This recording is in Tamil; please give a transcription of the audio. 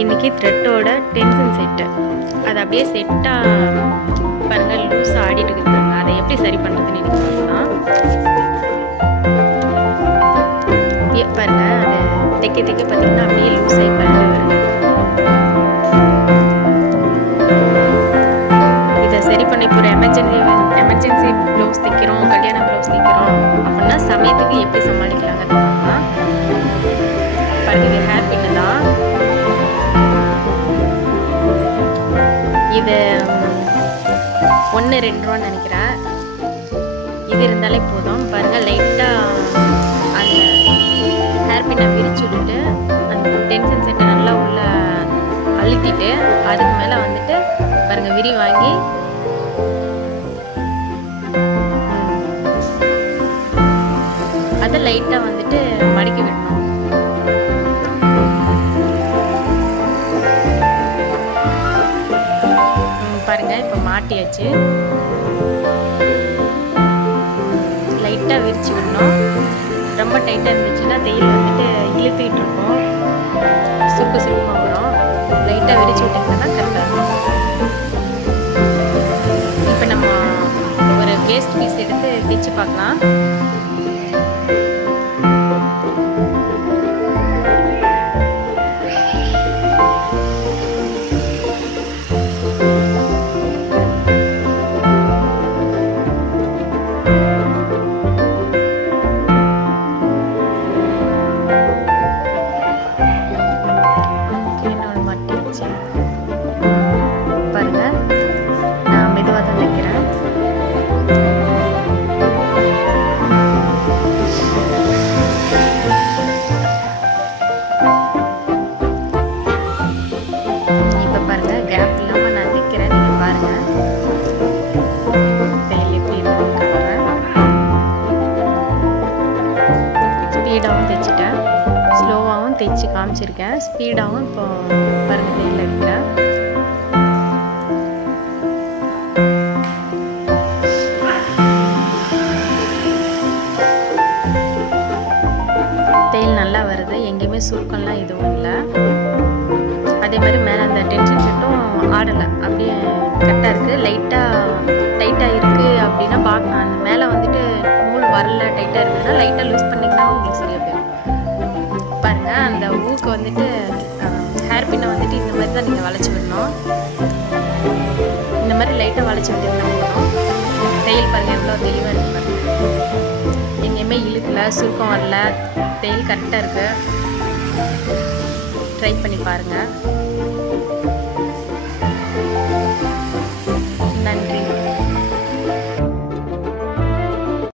இன்றைக்கி த்ரெட்டோட டென்ஷன் செட்டு அது அப்படியே செட்டாக பாருங்கள் லூஸ் ஆடிட்டு இருக்குதுங்க. அதை எப்படி சரி பண்ணுறதுன்னு எனக்கு பார்க்கலாம். பாருங்கள் அது தைக்க பார்த்தீங்கன்னா அப்படியே லூஸ் ஆகி கலந்து வருது. இதை சரி பண்ணி இப்போ ஒரு எமர்ஜென்சி ப்ளவுஸ் தைக்கிறோம், கல்யாண ப்ளவுஸ் தைக்கிறோம் அப்படின்னா சமயத்துக்கு எப்படி சமாளிக்கலாங்கிறது பார்க்கலாம். பாருங்கள் இது ஹேர் பின்னு தான். இது 1-2 ரூபான்னு நினைக்கிறேன். இது இருந்தாலே போதும். பாருங்கள் லைட்டாக அந்த ஹேர் பின்னை விரிச்சு விட்டுட்டு அந்த டென்ஷன் செட்டை நல்லா உள்ள அழுத்திட்டு அதுக்கு மேலே வந்துட்டு பாருங்கள் விரி வாங்கி அதை லைட்டாக வந்துட்டு மடக்கி விடணும். பாருங்க இப்போ மாட்டியாச்சு. லைட்டாக விரிச்சு விடணும். ரொம்ப டைட்டாக இருந்துச்சுன்னா தையல் வந்துட்டு இழுத்துக்கிட்டு இருக்கும், சுருக்கமாக வரும். லைட்டாக விரிச்சு விட்டிங்கன்னா கரெக்டாக இருக்கும். இப்போ நம்ம ஒரு வேஸ்ட் பீஸ் எடுத்து தைச்சு பார்க்கலாம். பாருங்க நான் மெதுவாக தான் தைக்கிறேன். இப்போ பாருங்க கேப் இல்லாமல் நான் தைக்கிறேன். நீங்கள் பாருங்க தையல் எப்படி இருக்குன்னு காட்டுறேன். ஸ்பீடாகவும் தைச்சிட்டேன், ஸ்லோவாகவும் தைச்சு காமிச்சிருக்கேன். ஸ்பீடாகவும் இப்போ பாருங்கள் தையல் அடிக்கிறேன். தையல் நல்லா வருது, எங்கேயுமே சுருக்கம்லாம் எதுவும் இல்லை. அதே மாதிரி மேலே அந்த டென்ஷன் செட்டும் ஆடலை, அப்படியே கரெக்டாக இருக்குது. டைட்டாக இருக்குது அப்படின்னா அந்த மேலே வந்துட்டு நூல் வரல, டைட்டாக இருக்குதுன்னா லைட்டாக லூஸ் பண்ணிங்கன்னா உங்களுக்கு சரியாக போயிடும். பாருங்கள் அந்த ஊக்கு வந்துட்டு ஹேர் பின்னை வந்துட்டு இந்த மாதிரி தான் நீங்கள் வளைச்சி விடணும். இந்த மாதிரி லைட்டாக வளைச்சி விட்டுருந்தா போதும். தையல் பாருங்கள் எவ்வளோ தெளிவாக இருக்குது பாருங்கள். எங்கேயுமே இழுக்கலை, சுருக்கம் வரல, தையல் கரெக்டாக இருக்குது. ட்ரை பண்ணி பாருங்கள்.